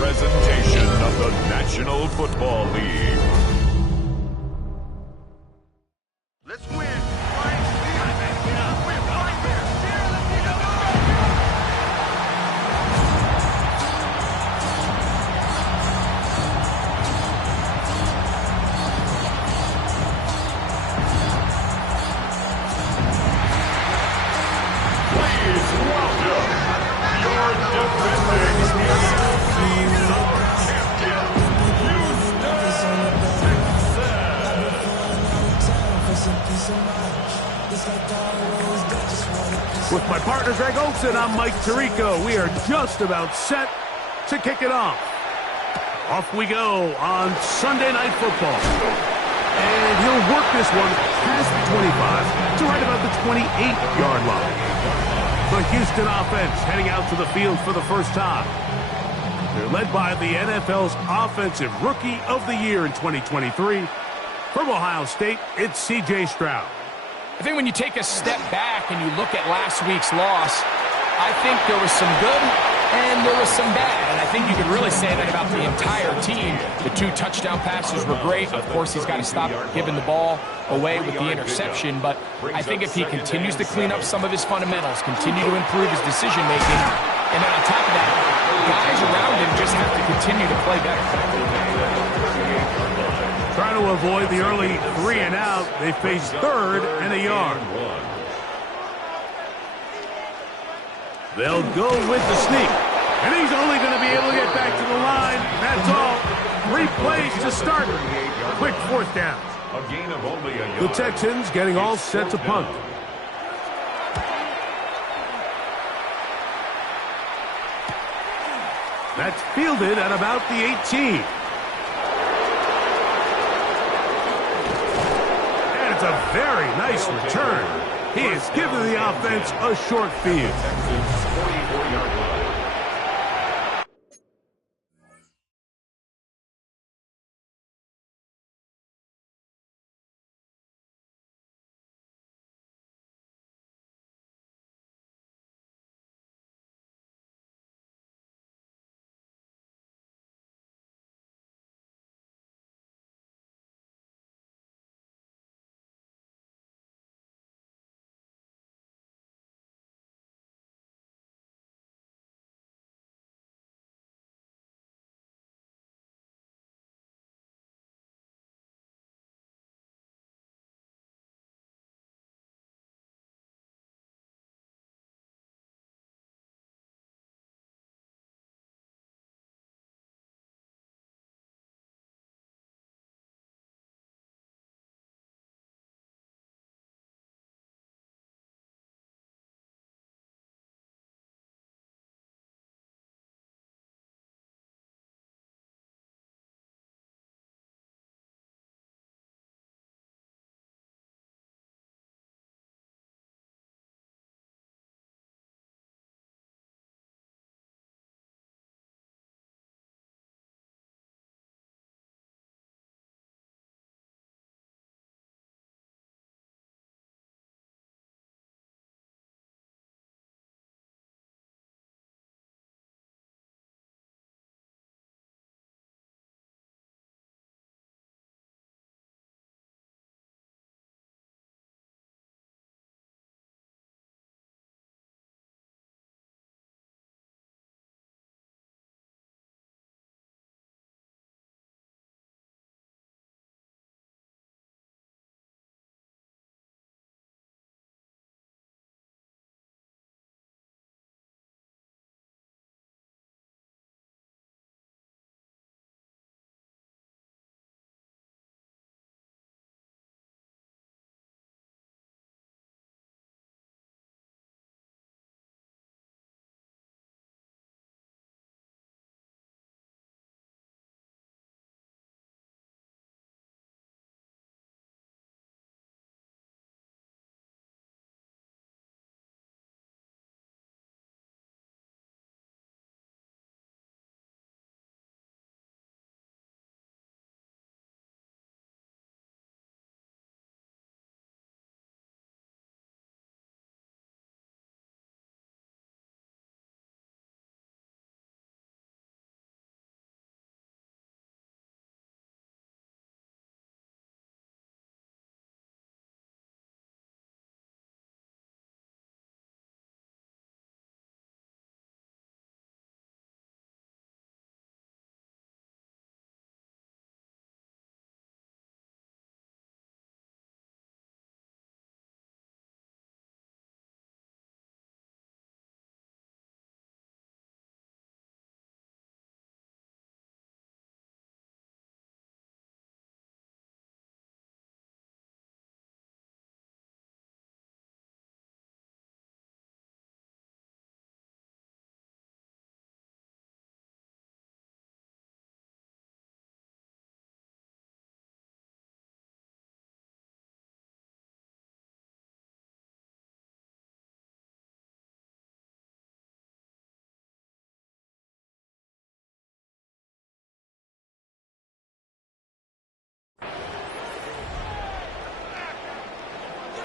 presentation of the National Football League. Let's win. We're right there. Please welcome your defending With my partner Greg Olson, I'm Mike Tirico. We are just about set to kick it off. Off we go on Sunday Night Football. And he'll work this one past the 25 to right about the 28-yard line. The Houston offense heading out to the field for the first time. They're led by the NFL's Offensive Rookie of the Year in 2023. From Ohio State, it's C.J. Stroud. I think when you take a step back and you look at last week's loss, I think there was some good and there was some bad. And I think you could really say that about the entire team. The 2 touchdown passes were great. Of course, he's got to stop giving the ball away with the interception. But I think if he continues to clean up some of his fundamentals, continue to improve his decision-making, and then on top of that, guys around him just have to continue to play better. Trying to avoid the early 3 and out, they face 3rd and a yard. They'll go with the sneak. And he's only going to be able to get back to the line. That's all. 3 plays to start. Quick 4th down. The Texans getting all set to punt. That's fielded at about the 18. It's a very nice return. He has given the offense a short field.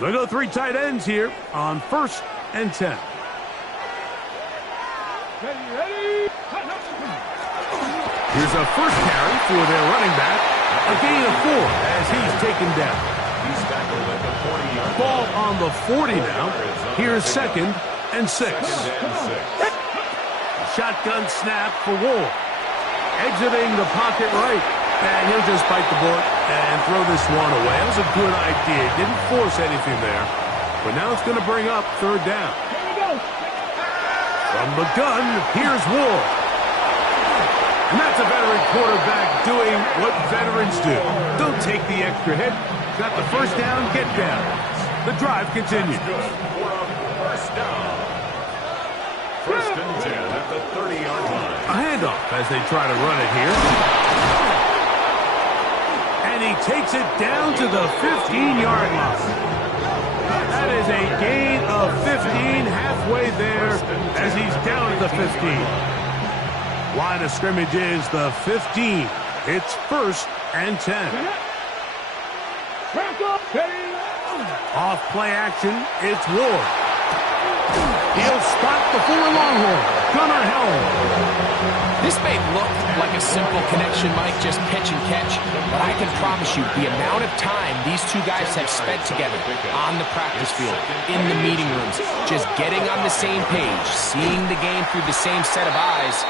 They go 3 tight ends here on 1st and 10. Here's a first carry for their running back. A gain of 4 as he's taken down. He's tackled at the 40-yard Ball on the 40 now. Here's 2nd and 6. Shotgun snap for Ward. Exiting the pocket right. And he'll just bite the bullet and throw this one away. That was a good idea. Didn't force anything there. But now it's going to bring up 3rd down. From the gun, here's Ward. And that's a veteran quarterback doing what veterans do. Don't take the extra hit. Got the first down, get down. The drive continues. First down. 1st and 10 at the 30-yard line. A handoff as they try to run it here. And he takes it down to the 15-yard line. That is a gain of 15 halfway there as he's down at the 15. Line of scrimmage is the 15. It's 1st and 10. Off play action, it's Ward. He'll spot the 4 Longhorn. Gunnar Helm. This may look like a simple connection, Mike, just pitch and catch, but I can promise you the amount of time these two guys have spent together on the practice field, in the meeting rooms, just getting on the same page, seeing the game through the same set of eyes,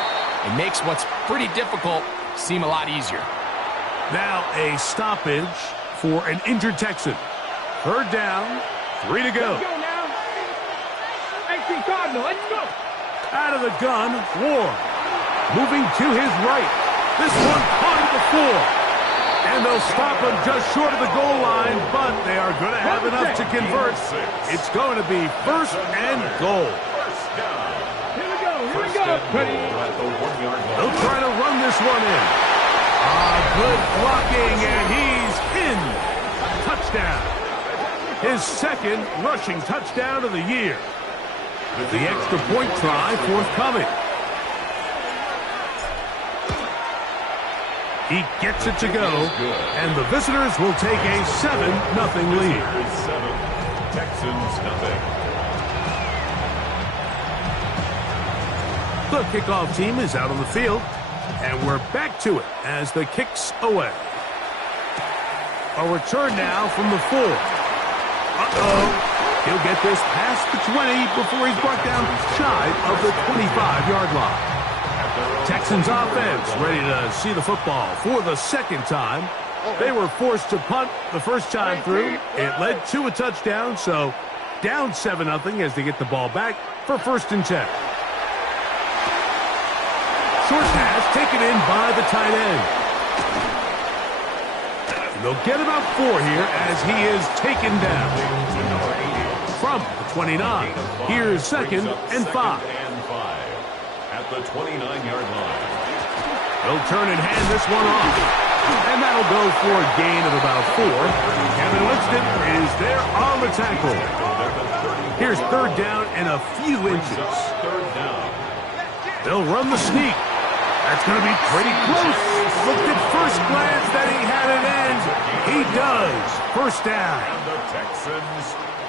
it makes what's pretty difficult seem a lot easier. Now a stoppage for an injured Texan. 3rd down, 3 to go. Let's go. Out of the gun, Ward. Moving to his right. This one caught him before. And they'll stop him just short of the goal line, but they are going to have enough to convert. It's going to be 1st and goal. Here we go. They'll try to run this one in. Good blocking, and he's in. Touchdown. His 2nd rushing touchdown of the year. The extra point try forthcoming. He gets it to go, and the visitors will take a 7-0 lead. Texans nothing. The kickoff team is out on the field, and we're back to it as the kick's away. A return now from the 4. Uh-oh. He'll get this past the 20 before he's brought down shy of the 25-yard line. Texans offense ready to see the football for the 2nd time. They were forced to punt the first time through. It led to a touchdown, so down 7-0 as they get the ball back for 1st and 10. Short pass taken in by the tight end. They'll get about 4 here as he is taken down. From the 29, here's 2nd and 5. At the 29-yard line. They'll turn and hand this one off. And that'll go for a gain of about 4. Kevin Winston is there on the tackle. Here's 3rd down and a few inches. They'll run the sneak. That's going to be pretty close. Looked at first glance that he had it end. He does. 1st down. And the Texans,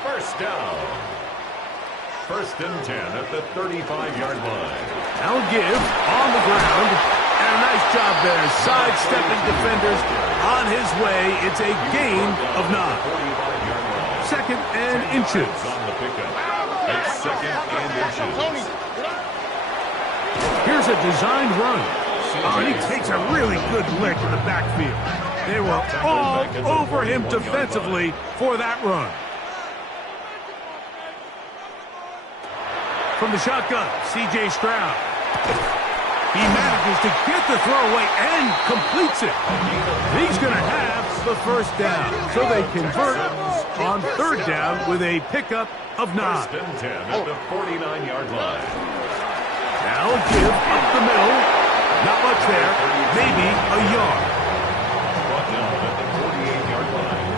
1st down. 1st and 10 at the 35-yard line. Now give on the ground. And a nice job there. Sidestepping defenders on his way. It's a gain of 9. 2nd and inches. On the pickup. It's 2nd and inches. Here's a designed run. And he takes a really good lick in the backfield. They were all over him defensively for that run. From the shotgun, C.J. Stroud. He manages to get the throw away and completes it. He's going to have the 1st down. So they convert on 3rd down with a pickup of 9. 1st and 10 at the 49-yard line. Now a give up the middle. Not much there. Maybe a yard. Brought down at the 48-yard line.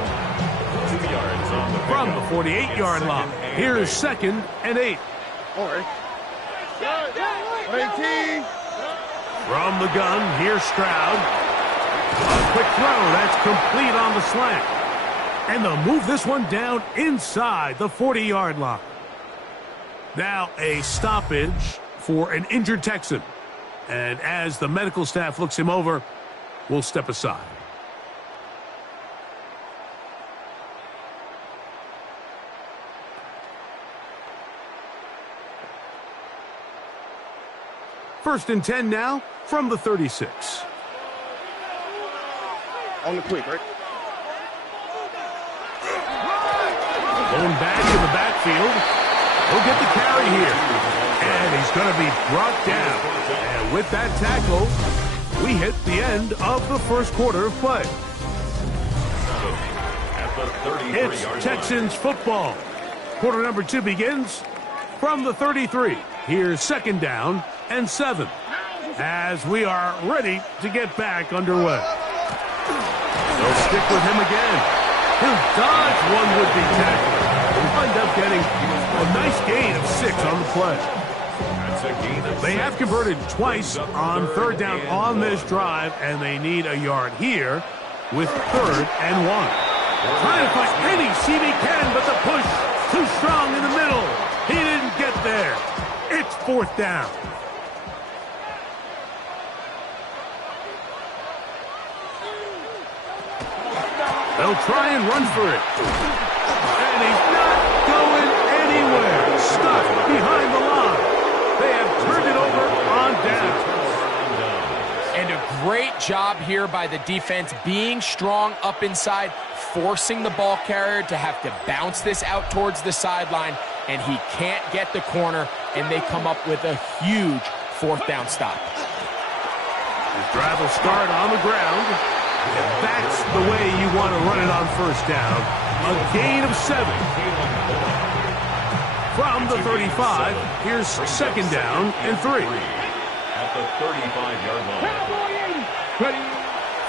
2 yards on the pickup. From the 48-yard line. Here's 2nd and 8. From the gun, here's Stroud. A quick throw. That's complete on the slant. And they'll move this one down inside the 40-yard line. Now a stoppage for an injured Texan. And as the medical staff looks him over, we'll step aside. First and 10 now from the 36. On the quick, right? Going back in the backfield. He'll get the carry here. And he's going to be brought down. And with that tackle, we hit the end of the first quarter of play. It's Texans football. Quarter number 2 begins from the 33. Here's second down and 7 as we are ready to get back underway. They'll stick with him again. He'll dodge one would-be tackle. He'll wind up getting a nice gain of 6 on the play. They have converted twice on third down on this drive, and they need a yard here with 3rd and 1. Trying to find any seam he can, but the push too strong in the middle. He didn't get there. It's 4th down. They'll try and run for it. And he's not going anywhere. Stuck behind the line. They have turned it over on down. And a great job here by the defense, being strong up inside, forcing the ball carrier to have to bounce this out towards the sideline, and he can't get the corner, and they come up with a huge 4th down stop. His drive will start on the ground. And that's the way you want to run it on first down. A gain of 7. From the 35, here's second down and 3. At the 35-yard line.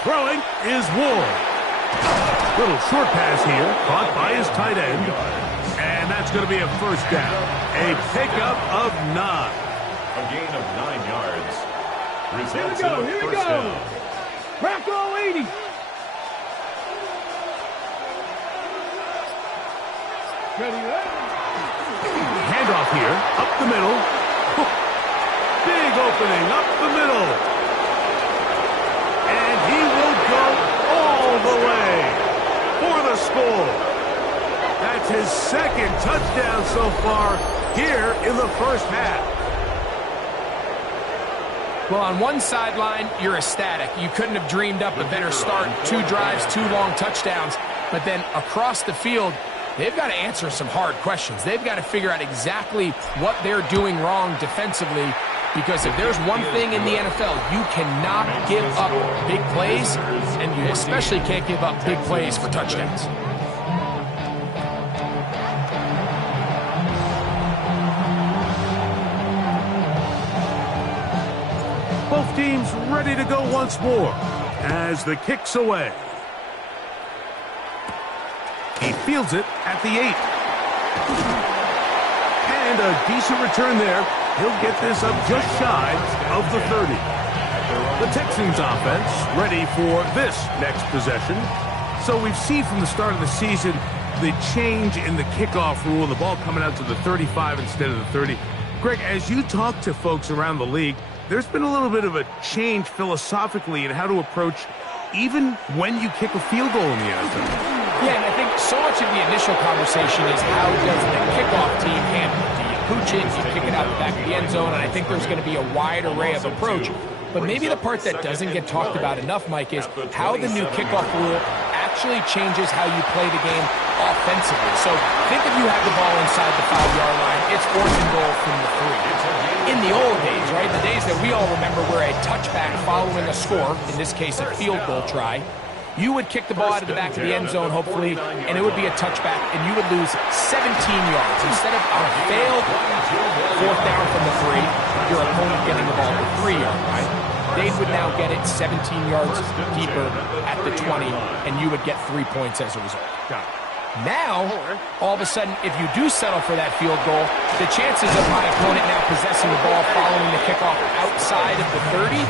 Throwing is Ward. Little short pass here, caught by his tight end. And that's going to be a first down. A pickup of 9. A gain of 9 yards. Results in a first down. Rocco 80. Handoff here, up the middle. Big opening, up the middle. And he will go all the way for the score. That's his 2nd touchdown so far here in the first half. Well, on one sideline, you're ecstatic. You couldn't have dreamed up a better start. 2 drives, 2 long touchdowns. But then across the field, they've got to answer some hard questions. They've got to figure out exactly what they're doing wrong defensively. Because if there's one thing in the NFL, you cannot give up big plays, and you especially can't give up big plays for touchdowns. Both teams ready to go once more as the kick's away. He fields it at the 8. And a decent return there. He'll get this up just shy of the 30. The Texans offense ready for this next possession. So we've seen from the start of the season the change in the kickoff rule, the ball coming out to the 35 instead of the 30. Greg, as you talk to folks around the league, there's been a little bit of a change philosophically in how to approach even when you kick a field goal in the NFL. Yeah, and I think so much of the initial conversation is how does the kickoff team handle it? Do you pooch it, you kick it out the back of the end zone, and I think there's going to be a wide array of approach. But maybe the part that doesn't get talked about enough, Mike, is how the new kickoff rule actually changes how you play the game offensively. So think if you have the ball inside the 5-yard line, it's 4th and goal from the 3. In the old days, right, the days that we all remember where a touchback following a score, in this case a field goal try, you would kick the ball out of the back of the end zone, hopefully, and it would be a touchback, and you would lose 17 yards. Instead of a failed 4th down from the 3, your opponent getting the ball at the 3-yard line. They would now get it 17 yards deeper at the 20, and you would get 3 points as a result. Got it. Now, all of a sudden, if you do settle for that field goal, the chances of my opponent now possessing the ball following the kickoff outside of the 30,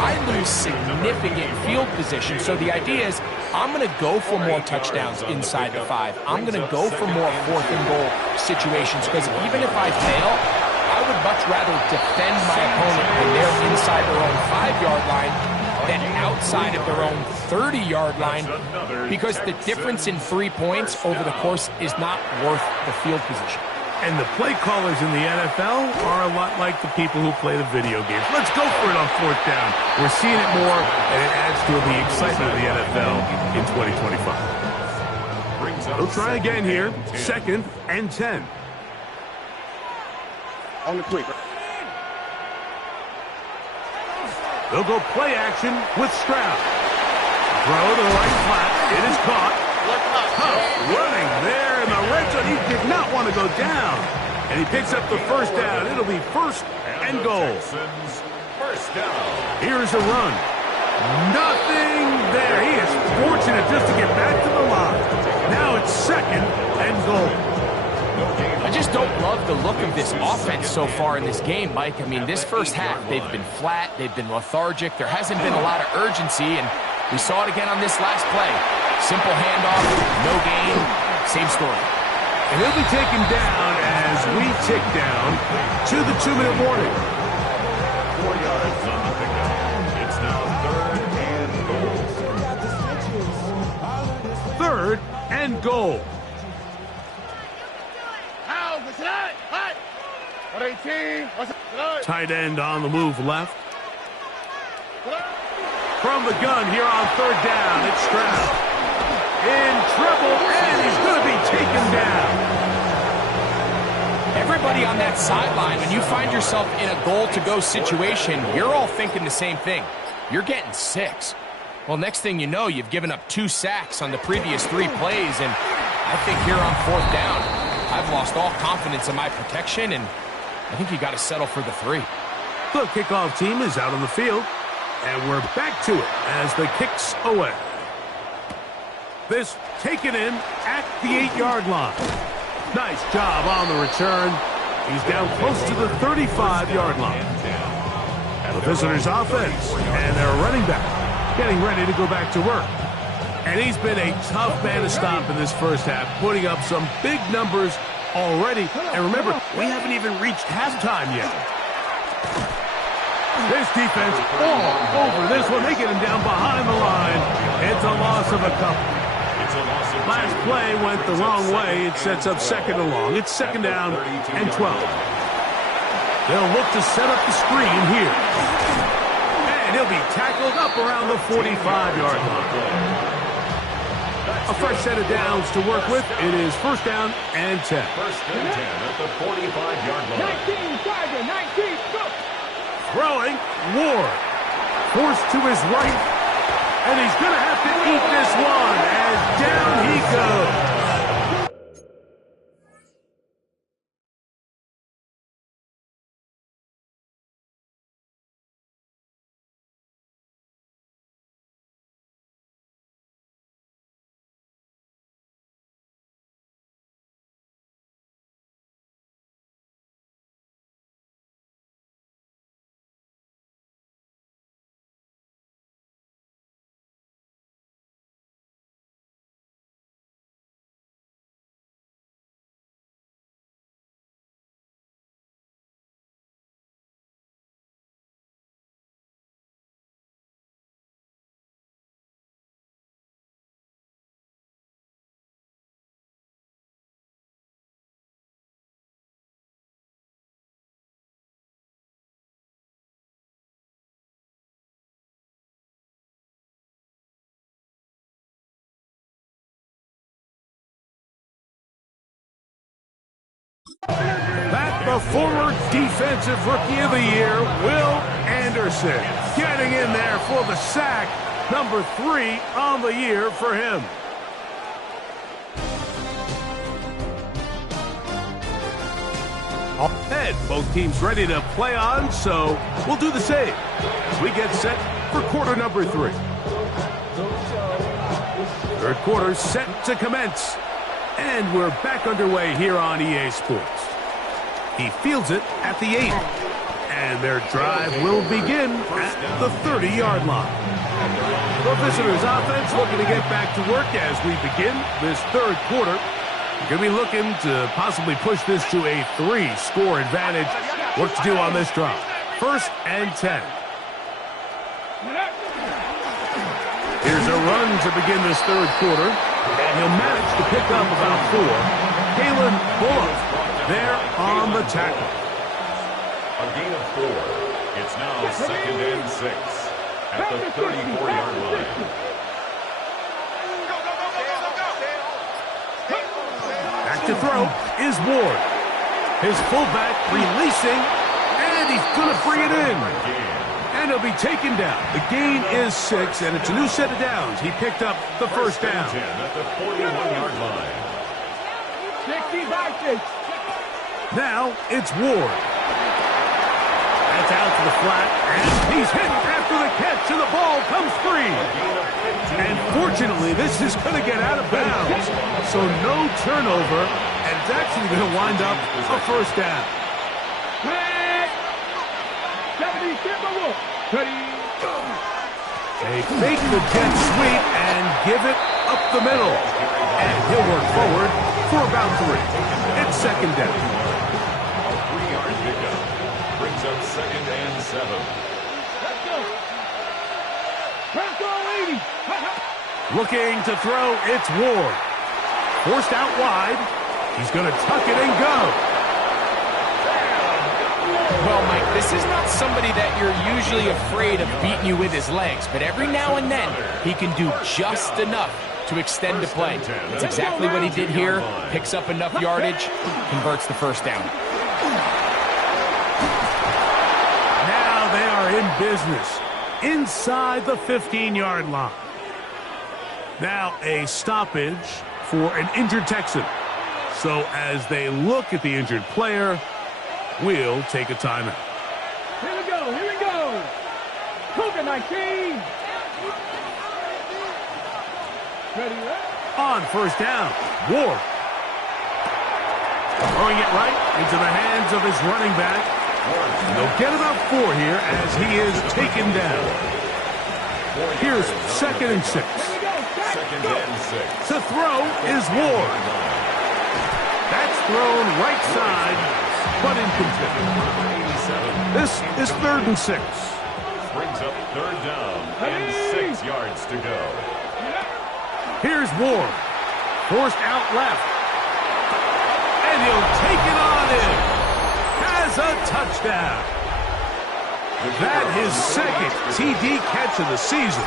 I lose significant field position. So the idea is I'm going to go for more touchdowns inside the 5. I'm going to go for more 4th and goal situations because even if I fail, I would much rather defend my opponent when they're inside their own 5-yard line than outside of their own 30-yard line, because the difference in 3 points over the course is not worth the field position. And the play callers in the NFL are a lot like the people who play the video games. Let's go for it on 4th down. We're seeing it more, and it adds to the excitement of the NFL in 2025. They'll try again here. 2nd and 10. On the quick. They'll go play action with Stroud. Throw to the right flat. It is caught. Tough running there in the red zone. He did not want to go down. And he picks up the 1st down. It'll be 1st and goal. First down. Here's a run. Nothing there. He is fortunate just to get back to the line. Now it's 2nd and goal. I just don't love the look of this offense so far in this game, Mike. I mean, this first half, they've been flat, they've been lethargic, there hasn't been a lot of urgency, and we saw it again on this last play. Simple handoff, no gain, same story. And he'll be taken down as we tick down to the 2-minute warning. 4 yards on the pickup. It's now 3rd and goal. 3rd and goal. Tight end on the move left. From the gun here on 3rd down, it's Stroud. In trouble, and he's going to be taken down. Everybody on that sideline, when you find yourself in a goal-to-go situation, you're all thinking the same thing. You're getting 6. Well, next thing you know, you've given up 2 sacks on the previous 3 plays, and I think here on 4th down, I've lost all confidence in my protection, and I think you got to settle for the 3. The kickoff team is out on the field, and we're back to it as the kick's away. This taken in at the 8-yard line. Nice job on the return. He's down close to the 35-yard line. The visitors' offense and their running back getting ready to go back to work. And he's been a tough man to stop in this first half, putting up some big numbers already. And remember, we haven't even reached halftime yet. This defense all over this one. They get him down behind the line. It's a loss of a couple. Last play went the wrong way. It sets up 2nd and long. It's 2nd down and 12. They'll look to set up the screen here. And he'll be tackled up around the 45-yard line. A fresh set of downs to work with. It is 1st down and 10. 1st and 10 at the 45-yard line. 19, Tiger, 19, go! Throwing, Ward. Forced to his right. And he's going to have to eat this one as down he goes. Back the former Defensive Rookie of the Year, Will Anderson, getting in there for the sack. Number 3 on the year for him. And both teams ready to play on, so we'll do the same. We get set for quarter number 3. Third quarter set to commence. And we're back underway here on EA Sports. He fields it at the 8. And their drive will begin at the 30-yard line. The visitors' offense looking to get back to work as we begin this third quarter. We're going to be looking to possibly push this to a 3-score advantage. What to do on this drive? 1st and 10. Here's a run to begin this third quarter. And he'll manage to pick up about 4. Kalen Bullock there on the tackle. A gain of 4. It's now 2nd and 6 at the 34-yard line. Back to throw is Ward. His fullback releasing, and he's going to bring it in. And he'll be taken down. The gain is 6, and it's a new set of downs. He picked up the first down. At the 41-yard line. 60-6. Now it's Ward. That's out to the flat, and he's hit after the catch, and the ball comes free. And fortunately, this is going to get out of bounds. So no turnover, and it's actually going to wind up a first down. They fake the jet sweep and give it up the middle. And he'll work forward for about 3. It's 2nd down. A 3-yard pickup brings up 2nd and 7. Let's go. Looking to throw, it's Ward. Forced out wide. He's going to tuck it and go. Well, Mike, this is not somebody that you're usually afraid of beating you with his legs, but every now and then he can do just enough to extend the play. That's exactly what he did here. Picks up enough yardage, converts the first down. Now they are in business inside the 15-yard line. Now a stoppage for an injured Texan. So as they look at the injured player, we'll take a timeout. Here we go. Here we go. Cougar 19. Ready, On first down, Ward. Throwing it right into the hands of his running back. They'll get about 4 here as he is taken down. Here's 2nd and 6. 2nd and 6. To throw is Ward. That's thrown right side, but incomplete. This is 3rd and 6. Brings up 3rd down and 6 yards to go. Here's Ward. Forced out left. And he'll take it on in. Has a touchdown. That his 2nd TD catch of the season.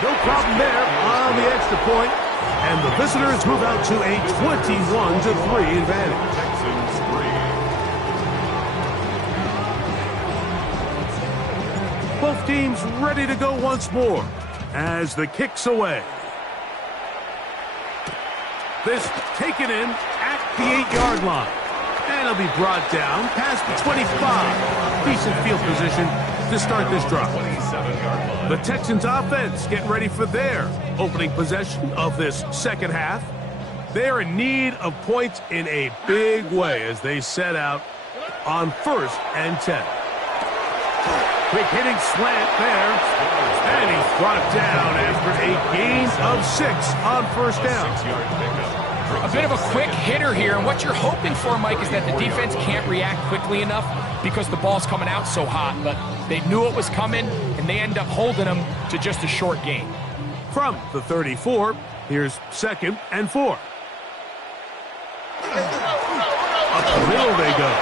No problem there on the extra point. And the visitors move out to a 21-3 advantage. Texans 3. Both teams ready to go once more as the kick's away. This taken in at the 8-yard line. And it'll be brought down past the 25. Decent field position to start this drive. 27-yard line. The Texans offense getting ready for their opening possession of this second half. They're in need of points in a big way as they set out on 1st and 10. Quick hitting slant there. And he's brought down after a gain of 6 on first down. 6-yard pickup. A bit of a quick hitter here, and what you're hoping for, Mike, is that the defense can't react quickly enough because the ball's coming out so hot. But they knew it was coming, and they end up holding them to just a short gain. From the 34, here's 2nd and 4. Up the middle they go.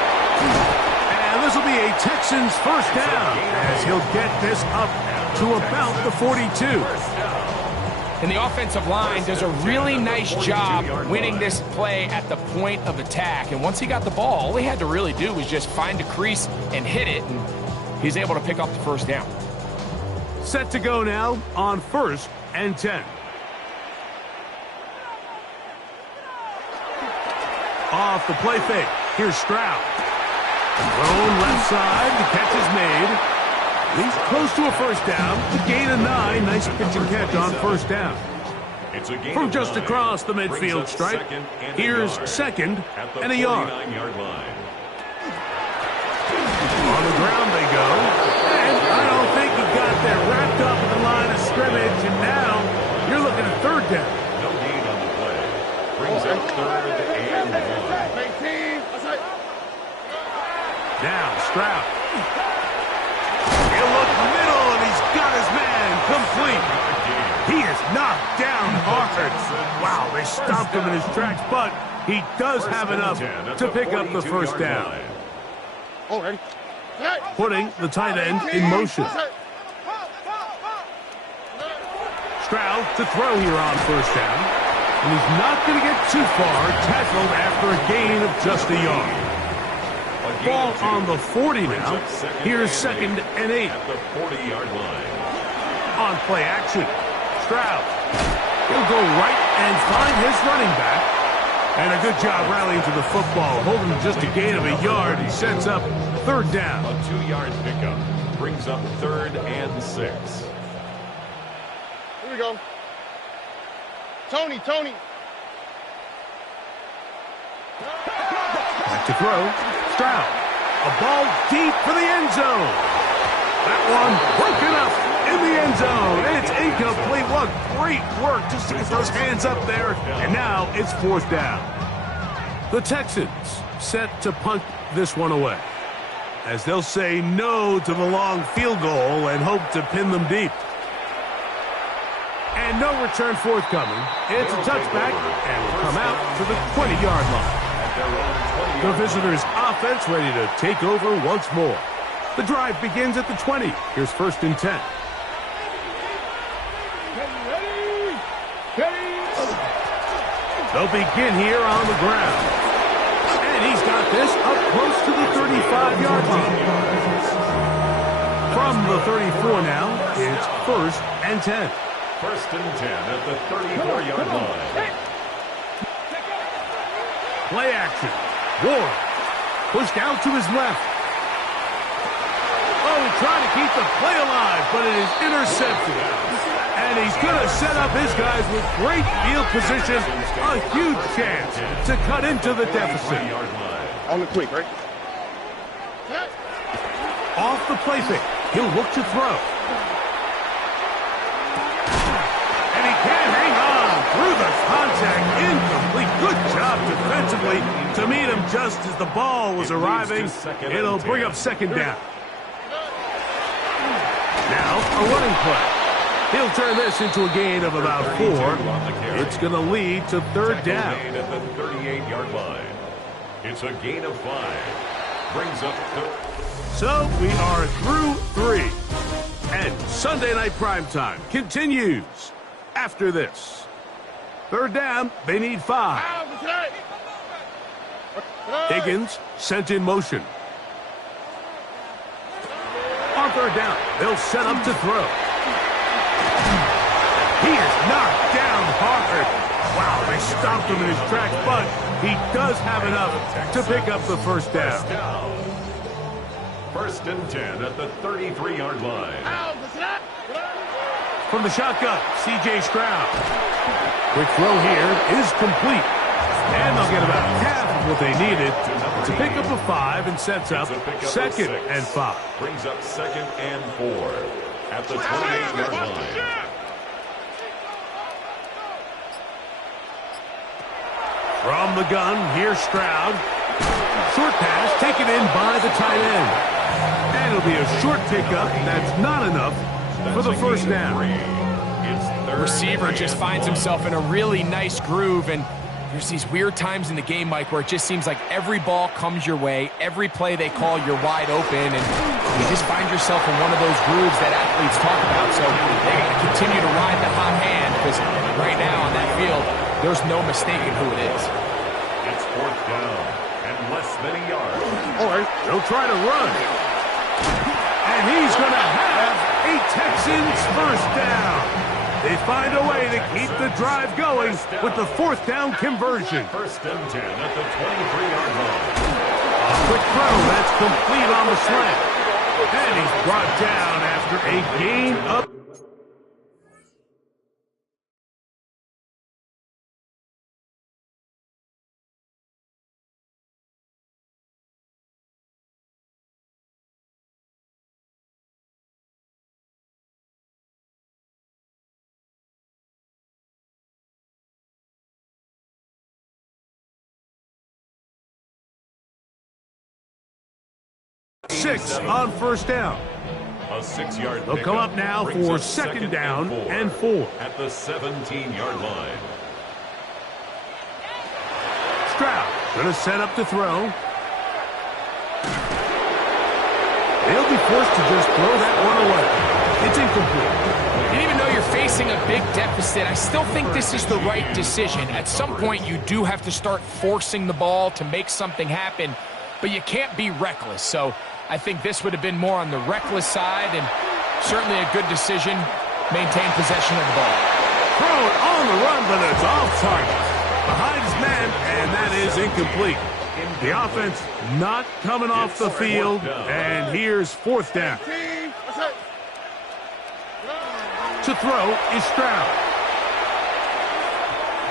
And this will be a Texans first down as he'll get this up to about the 42. And the offensive line does a really nice job winning this play at the point of attack. And once he got the ball, all he had to really do was just find a crease and hit it. And he's able to pick up the first down. Set to go now on 1st and 10. Off the play fake. Here's Stroud. Thrown left side. The catch is made. He's close to a first down. The gain of 9. Nice pitch and catch on first down. It's a gain From of just 9. across the Brings midfield up stripe, second and a here's yard. second At the and a yard. 49-yard line. On the ground they go. And I don't think he got there. Wrapped up in the line of scrimmage, and now you're looking at third down. No gain on the play. Brings up third and 1. Now Stroud. He'll look middle, and he's got his man complete. He is knocked down hard. Wow, they stopped him in his tracks, but he does have enough to pick up the first down. Putting the tight end in motion. Stroud to throw here on first down. And he's not going to get too far, tackled after a gain of just a yard. Ball on the 40 now. Here's second and 8. At the 40-yard line. On play action. Stroud. He'll go right and find his running back. And a good job rallying to the football. Holding just a gain of a yard. He sets up third down. A 2-yard pickup. Brings up third and 6. Here we go. Tony. Back to throw. Stroud. A ball deep for the end zone. That one broken up in the end zone. It's incomplete. What great work just to get those hands up there. And now it's fourth down. The Texans set to punt this one away, as they'll say no to the long field goal and hope to pin them deep. And no return forthcoming. It's a touchback and will come out to the 20-yard line. The visitors' offense ready to take over once more. The drive begins at the 20. Here's first and 10. They'll begin here on the ground. And he's got this up close to the 35-yard line. From the 34 now, it's first and 10. First and 10 at the 34-yard line. Play action. Ward pushed out to his left. Oh, he tried to keep the play alive, but it is intercepted. And he's going to set up his guys with great field position. A huge chance to cut into the deficit. On the quick, right? Off the play fake. He'll look to throw. And he can't hang on through the contact. Incomplete. Good job defensively to meet him just as the ball was arriving. It'll bring up second down. Now a running play. He'll turn this into a gain of about 4. It's going to lead to third down. At the 38-yard line. It's a gain of 5. Brings up third. So we are through 3. And Sunday Night Primetime continues after this. Third down, they need 5. Higgins sent in motion. On third down, they'll set up to throw. He is knocked down hard. Wow, they stopped him in his tracks, but he does have enough to pick up the first down. First and 10 at the 33-yard line. From the shotgun, C.J. Stroud. Quick throw here is complete. And they'll get about half of what they needed to pick up a 5 and sets up second and 5. Brings up second and 4 at the 28-yard line. From the gun, here's Stroud. Short pass taken in by the tight end. And it'll be a short pickup. That's not enough for the first down. The receiver just finds himself in a really nice groove, and there's these weird times in the game, Mike, where it just seems like every ball comes your way, every play they call, you're wide open, and you just find yourself in one of those grooves that athletes talk about. So they got to continue to ride the hot hand, because right now on that field, there's no mistaking who it is. It's fourth down and less than a yard. All right, they'll try to run. And he's going to have a Texans first down. They find a way to keep the drive going with the fourth down conversion. First and 10 at the 23-yard line. A quick throw that's complete on the slant. And he's brought down after a gain of 6 on first down. A 6-yard They'll come up now for second down and 4. At the 17-yard line. Stroud going to set up to throw. They'll be forced to just throw that one away. It's incomplete. And even though you're facing a big deficit, I still think this is the right decision. At some point, you do have to start forcing the ball to make something happen, but you can't be reckless. So I think this would have been more on the reckless side, and certainly a good decision. Maintain possession of the ball. Throw it on the run, but it's off target. Behind his man, and that is incomplete. The offense not coming off the field, and here's fourth down. To throw is Stroud.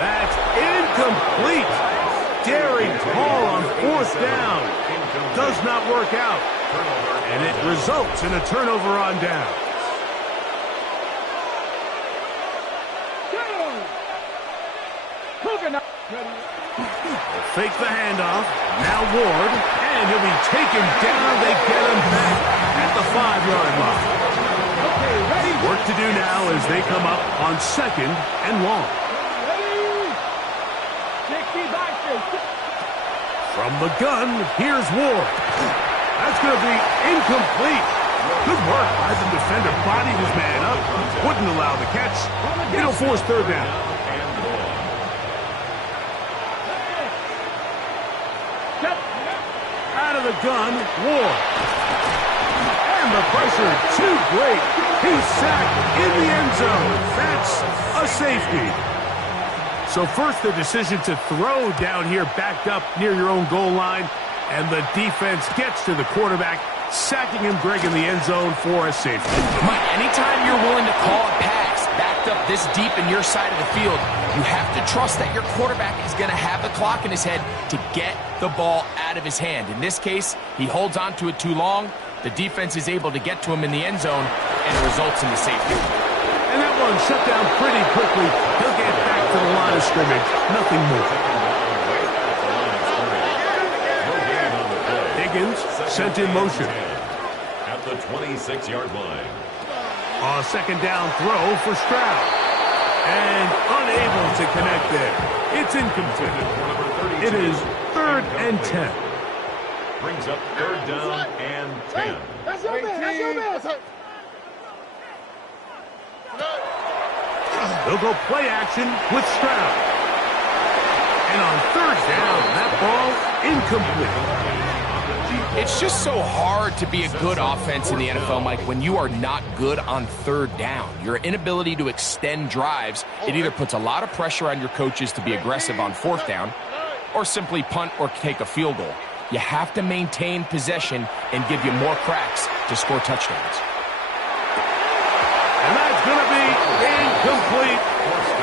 That's incomplete. Daring call on fourth down. Does not work out. And it results in a turnover on down. Fake the handoff. Now Ward. And he'll be taken down. They get him back at the 5-yard line. Work to do now as they come up on second and long. From the gun, here's Ward. That's going to be incomplete. Good work by the defender. Bodied his man up. Wouldn't allow the catch. It'll force third down. Out of the gun, Ward. And the pressure too great. He's sacked in the end zone. That's a safety. So first the decision to throw down here backed up near your own goal line. And the defense gets to the quarterback, sacking him, Greg, in the end zone for a safety. Mike, anytime you're willing to call a pass backed up this deep in your side of the field, you have to trust that your quarterback is going to have the clock in his head to get the ball out of his hand. In this case, he holds on to it too long. The defense is able to get to him in the end zone, and it results in the safety. And that one shut down pretty quickly. He'll get back to the line of scrimmage. Nothing more. Higgins sent in motion. At the 26-yard line. A second down throw for Stroud. And unable to connect there. It's incomplete. It is 3rd and 10. Brings up 3rd down and 10. That's your man. They'll go play action with Stroud. And on 3rd down, that ball incomplete. It's just so hard to be a good offense in the NFL, Mike, when you are not good on 3rd down. Your inability to extend drives, it either puts a lot of pressure on your coaches to be aggressive on 4th down or simply punt or take a field goal. You have to maintain possession and give you more cracks to score touchdowns. And that's going to be incomplete.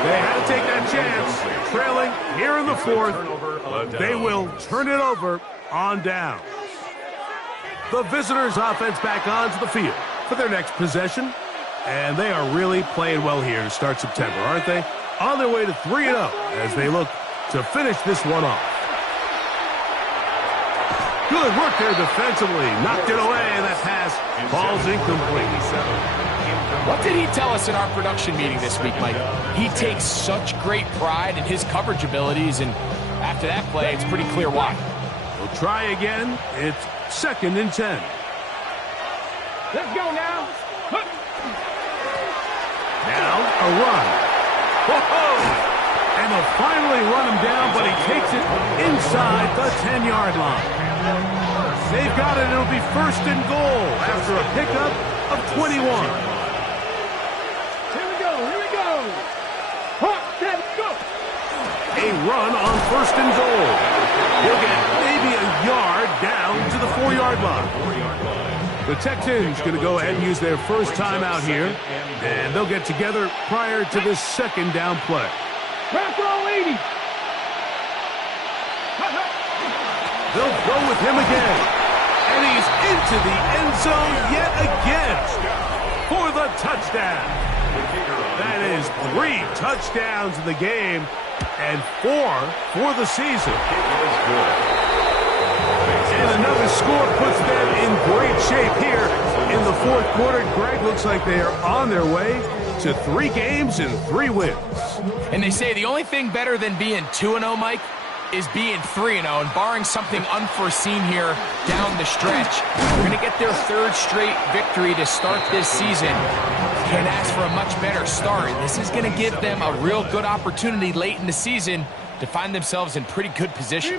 They had to take that chance, trailing here in the 4th, but they will turn it over on down. The visitors' offense back onto the field for their next possession. And they are really playing well here to start September, aren't they? On their way to 3-0 as they look to finish this one off. Good work there defensively. Knocked it away, and that pass falls incomplete. What did he tell us in our production meeting this week, Mike? He takes such great pride in his coverage abilities, and after that play, it's pretty clear why. We'll try again. It's 2nd and 10. Let's go now. Now a run. Whoa! And they'll finally run him down, but he takes it inside the 10-yard line. They've got it. It'll be 1st and goal after a pickup of 21. Here we go. Hawk, go. A run on 1st and goal. He'll get maybe a yard down to the 4-yard line. The Texans going to go ahead and use their first timeout here, and they'll get together prior to this 2nd down play. Back row 80. They'll go with him again, and he's into the end zone yet again for the touchdown. That is 3 touchdowns in the game and 4 for the season. And another score puts them in great shape here in the fourth quarter. Greg, looks like they are on their way to 3 games and 3 wins. And they say the only thing better than being 2-0, Mike, is being 3-0. And barring something unforeseen here down the stretch, they're going to get their 3rd straight victory to start this season. Can't ask for a much better start. This is going to give them a real good opportunity late in the season to find themselves in pretty good position.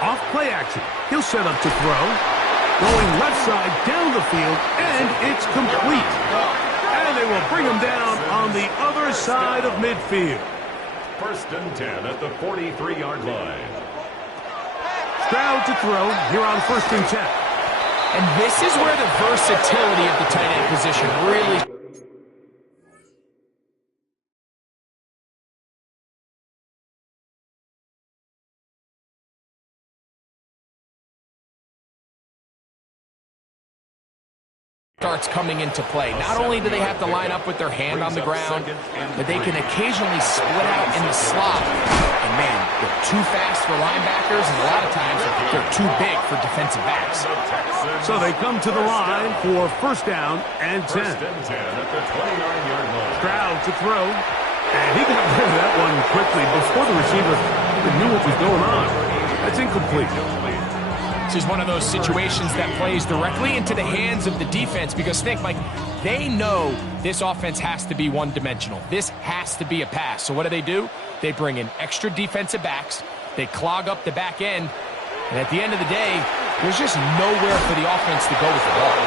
Off play action. He'll set up to throw. Going left side down the field, and it's complete. And they will bring him down on the other side of midfield. 1st and 10 at the 43-yard line. Stroud to throw here on 1st and 10. And this is where the versatility of the tight end position really starts coming into play. Not only do they have to line up with their hand on the ground, but they can occasionally split out in the slot. And man, they're too fast for linebackers, and a lot of times they're too big for defensive backs. So they come to the line for 1st down and 10. 1st and 10 at the 29-yard line. Stroud to throw. And he got rid of that one quickly before the receiver even knew what was going on. That's incomplete. This is one of those situations that plays directly into the hands of the defense because think, Mike, they know this offense has to be one-dimensional. This has to be a pass. So what do? They bring in extra defensive backs. They clog up the back end. And at the end of the day, there's just nowhere for the offense to go with the ball.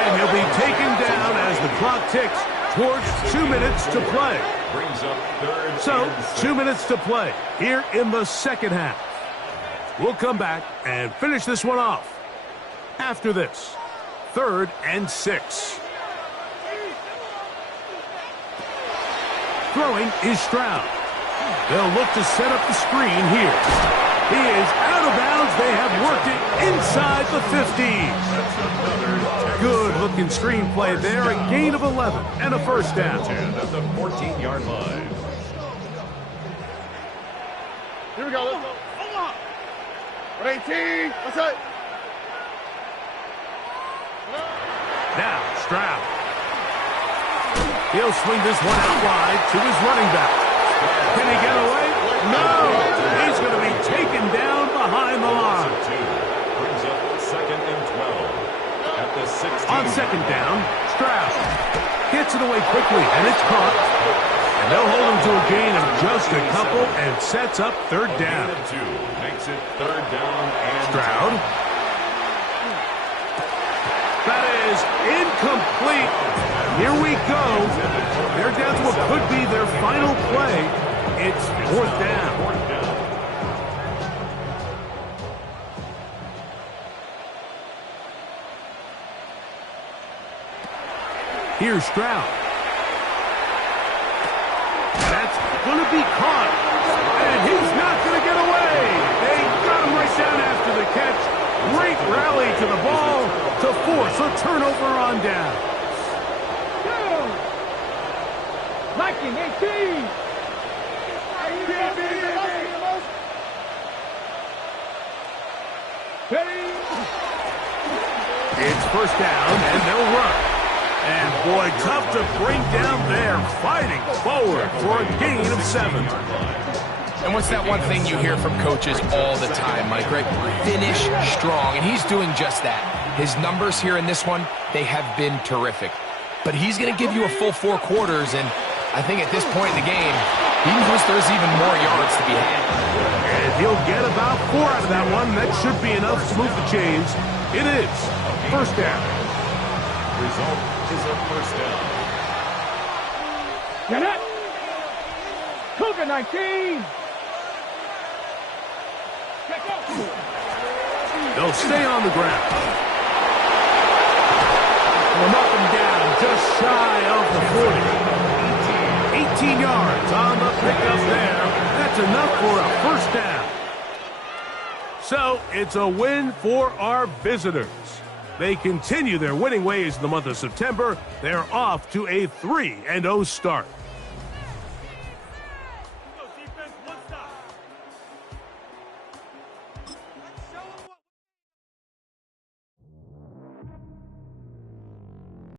And he'll be taken down as the clock ticks towards 2 minutes to play. Brings up 3rd So, and 6. 2 minutes to play here in the second half. We'll come back and finish this one off. After this, 3rd and 6. Throwing is Stroud. They'll look to set up the screen here. He is out of bounds. They have worked it inside the 15. Good-looking screen play there. A gain of 11 and a 1st down. 10 at the 14-yard line. Here we go. Let's go. 18. What's that? Now, Stroud. He'll swing this one out wide to his running back. Can he get away? No! He's going to be taken down behind the line. Brings up 2nd and 12 at the 16. On 2nd down, Stroud gets it away quickly, and it's caught. And they'll hold him to a gain of just a couple and sets up 3rd down. Makes it 3rd down and Stroud. That is incomplete. Here we go. They're down to what could be their final play. It's 4th down. Here's Stroud. That's going to be caught. And he's not going to get away. They got him right down after the catch. Great rally to the ball to force a turnover on down. Liking 18. It's 1st down, and they'll run. And boy, tough to bring down there, fighting forward for a gain of 7. And what's that one thing you hear from coaches all the time, Mike, right? Finish strong, and he's doing just that. His numbers here in this one, they have been terrific. But he's going to give you a full 4 quarters, and I think at this point in the game, he knows there's even more yards to be had. And he'll get about 4 out of that one. That should be enough to move the chains. It is 1st down. Result is a 1st down. Get it. Cougar 19. They'll stay on the ground. We'll knock them down just shy of the 40. 18 yards on the pickup there. That's enough for a 1st down. So it's a win for our visitors. They continue their winning ways in the month of September. They're off to a 3-0 start.